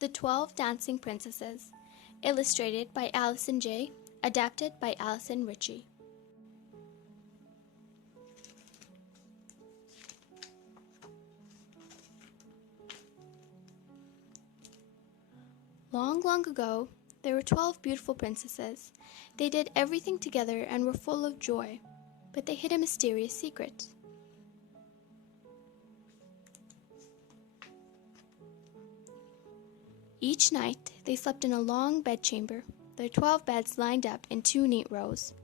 The 12 Dancing Princesses, illustrated by Alison Jay, adapted by Alison Ritchie. Long, long ago, there were 12 beautiful princesses. They did everything together and were full of joy, but they hid a mysterious secret. Each night, they slept in a long bedchamber, their 12 beds lined up in 2 neat rows.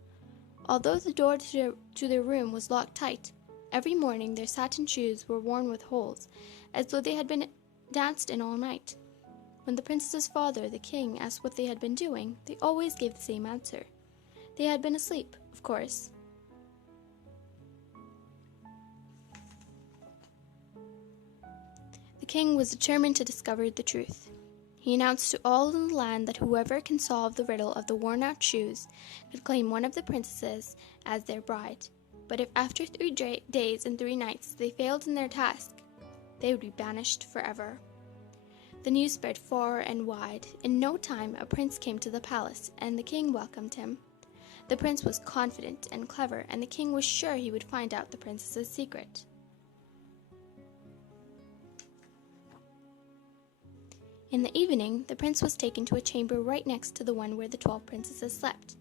Although the door to their room was locked tight, every morning their satin shoes were worn with holes, as though they had been danced in all night. When the princess's father, the king, asked what they had been doing, they always gave the same answer. They had been asleep, of course. The king was determined to discover the truth. He announced to all in the land that whoever can solve the riddle of the worn-out shoes could claim one of the princesses as their bride. But if after 3 days and 3 nights they failed in their task, they would be banished forever. The news spread far and wide. In no time, a prince came to the palace, and the king welcomed him. The prince was confident and clever, and the king was sure he would find out the princess's secret. In the evening, the prince was taken to a chamber right next to the one where the 12 princesses slept.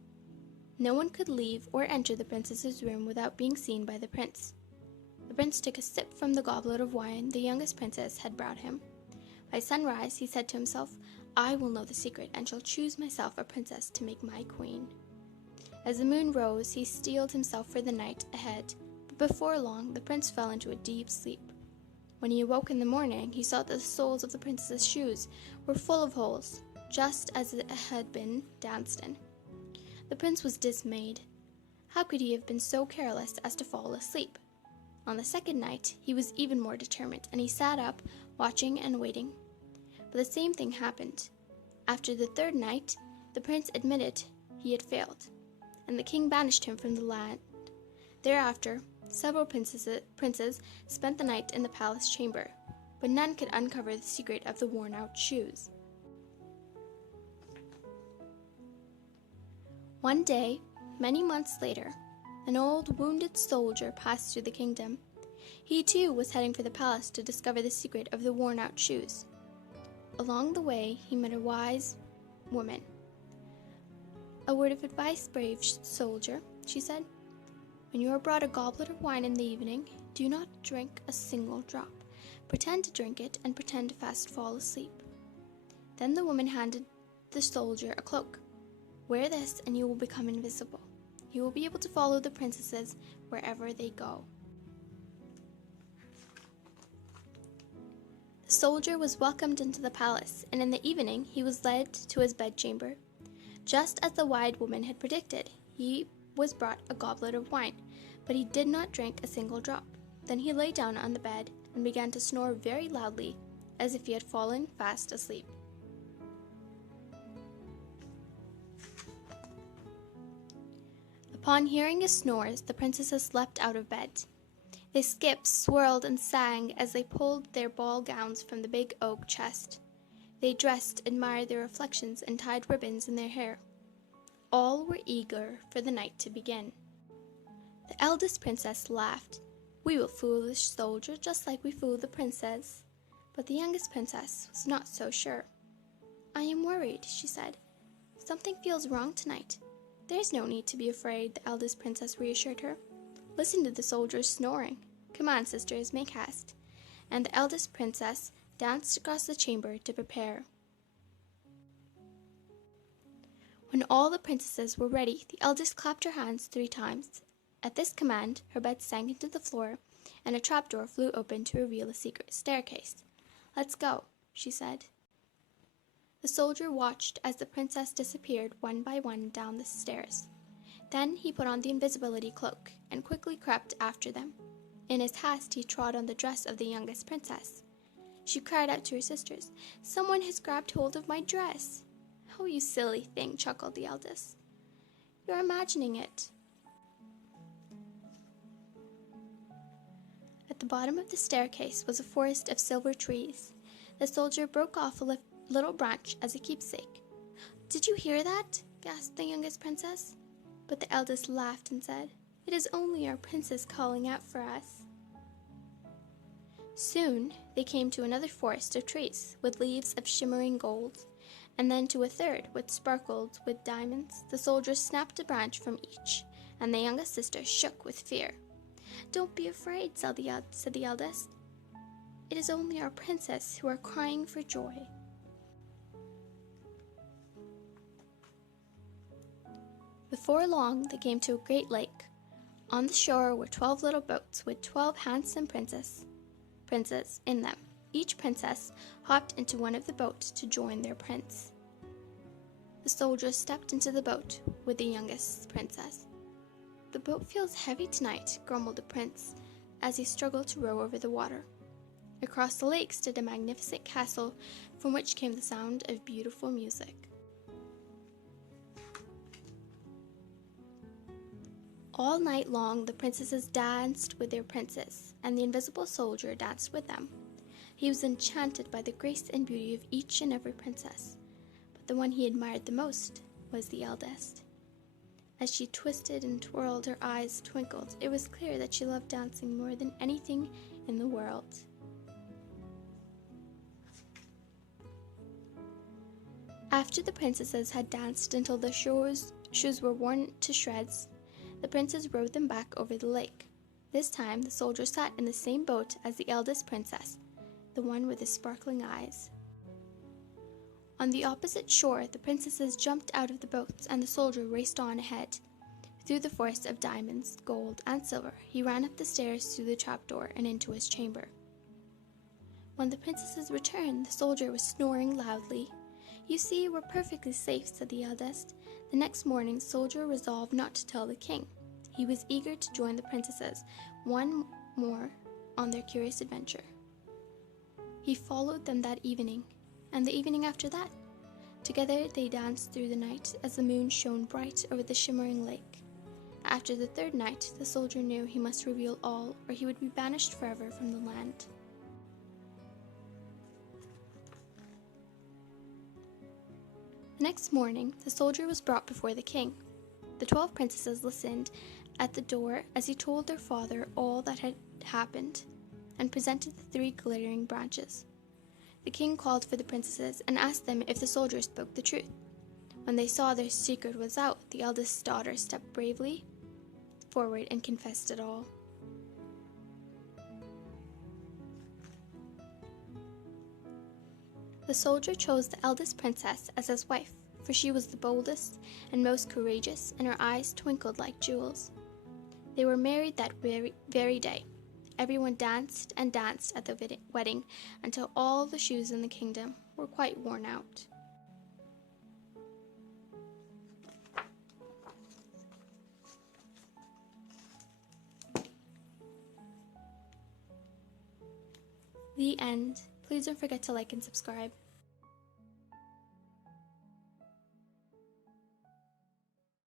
No one could leave or enter the princess's room without being seen by the prince. The prince took a sip from the goblet of wine the youngest princess had brought him. By sunrise, he said to himself, "I will know the secret and shall choose myself a princess to make my queen." As the moon rose, he steeled himself for the night ahead, but before long, the prince fell into a deep sleep. When he awoke in the morning, he saw that the soles of the princess's shoes were full of holes, just as it had been danced in. The prince was dismayed. How could he have been so careless as to fall asleep? On the second night, he was even more determined, and he sat up, watching and waiting. But the same thing happened. After the 3rd night, the prince admitted he had failed, and the king banished him from the land. Thereafter, several princes spent the night in the palace chamber, but none could uncover the secret of the worn-out shoes. One day, many months later, an old wounded soldier passed through the kingdom. He too was heading for the palace to discover the secret of the worn-out shoes. Along the way, he met a wise woman. "A word of advice, brave soldier," she said. "When you are brought a goblet of wine in the evening, do not drink a single drop. Pretend to drink it and pretend to fast fall asleep." Then the woman handed the soldier a cloak. "Wear this and you will become invisible. You will be able to follow the princesses wherever they go." The soldier was welcomed into the palace, and in the evening he was led to his bedchamber. Just as the wise woman had predicted, he was brought a goblet of wine, but he did not drink a single drop. Then he lay down on the bed and began to snore very loudly, as if he had fallen fast asleep. Upon hearing his snores, the princesses leapt out of bed. They skipped, swirled, and sang as they pulled their ball gowns from the big oak chest. They dressed, admired their reflections, and tied ribbons in their hair. All were eager for the night to begin. The eldest princess laughed. "We will fool the soldier just like we fooled the princess." But the youngest princess was not so sure. "I am worried," she said. "Something feels wrong tonight." "There's no need to be afraid," the eldest princess reassured her. "Listen to the soldiers snoring. Come on, sisters, make haste." And the eldest princess danced across the chamber to prepare. When all the princesses were ready, the eldest clapped her hands 3 times. At this command, her bed sank into the floor, and a trapdoor flew open to reveal a secret staircase. "Let's go," she said. The soldier watched as the princess disappeared one by one down the stairs. Then he put on the invisibility cloak and quickly crept after them. In his haste, he trod on the dress of the youngest princess. She cried out to her sisters, "Someone has grabbed hold of my dress." "Oh, you silly thing," chuckled the eldest. "You're imagining it." At the bottom of the staircase was a forest of silver trees. The soldier broke off a little branch as a keepsake. "Did you hear that?" gasped the youngest princess. But the eldest laughed and said, "It is only our princess calling out for us." Soon they came to another forest of trees with leaves of shimmering gold, and then to a third which sparkled with diamonds. The soldiers snapped a branch from each, and the youngest sister shook with fear. "Don't be afraid," said the eldest. "It is only our princess who are crying for joy." Before long they came to a great lake. On the shore were 12 little boats with 12 handsome princes in them. Each princess hopped into one of the boats to join their prince. The soldiers stepped into the boat with the youngest princess. "The boat feels heavy tonight," grumbled the prince as he struggled to row over the water. Across the lake stood a magnificent castle from which came the sound of beautiful music. All night long the princesses danced with their princes, and the invisible soldier danced with them. He was enchanted by the grace and beauty of each and every princess, but the one he admired the most was the eldest. As she twisted and twirled, her eyes twinkled. It was clear that she loved dancing more than anything in the world. After the princesses had danced until their shoes were worn to shreds, the princes rowed them back over the lake. This time the soldier sat in the same boat as the eldest princess, the one with the sparkling eyes. On the opposite shore, the princesses jumped out of the boats, and the soldier raced on ahead. Through the forest of diamonds, gold, and silver, he ran up the stairs through the trapdoor and into his chamber. When the princesses returned, the soldier was snoring loudly. "You see, we're perfectly safe," said the eldest. The next morning, the soldier resolved not to tell the king. He was eager to join the princesses once more on their curious adventure. He followed them that evening, and the evening after that. Together they danced through the night as the moon shone bright over the shimmering lake. After the third night, the soldier knew he must reveal all, or he would be banished forever from the land. The next morning, the soldier was brought before the king. The 12 princesses listened at the door as he told their father all that had happened, and presented the 3 glittering branches. The king called for the princesses and asked them if the soldier spoke the truth. When they saw their secret was out, the eldest daughter stepped bravely forward and confessed it all. The soldier chose the eldest princess as his wife, for she was the boldest and most courageous, and her eyes twinkled like jewels. They were married that very day. Everyone danced and danced at the wedding until all the shoes in the kingdom were quite worn out. The end. Please don't forget to like and subscribe.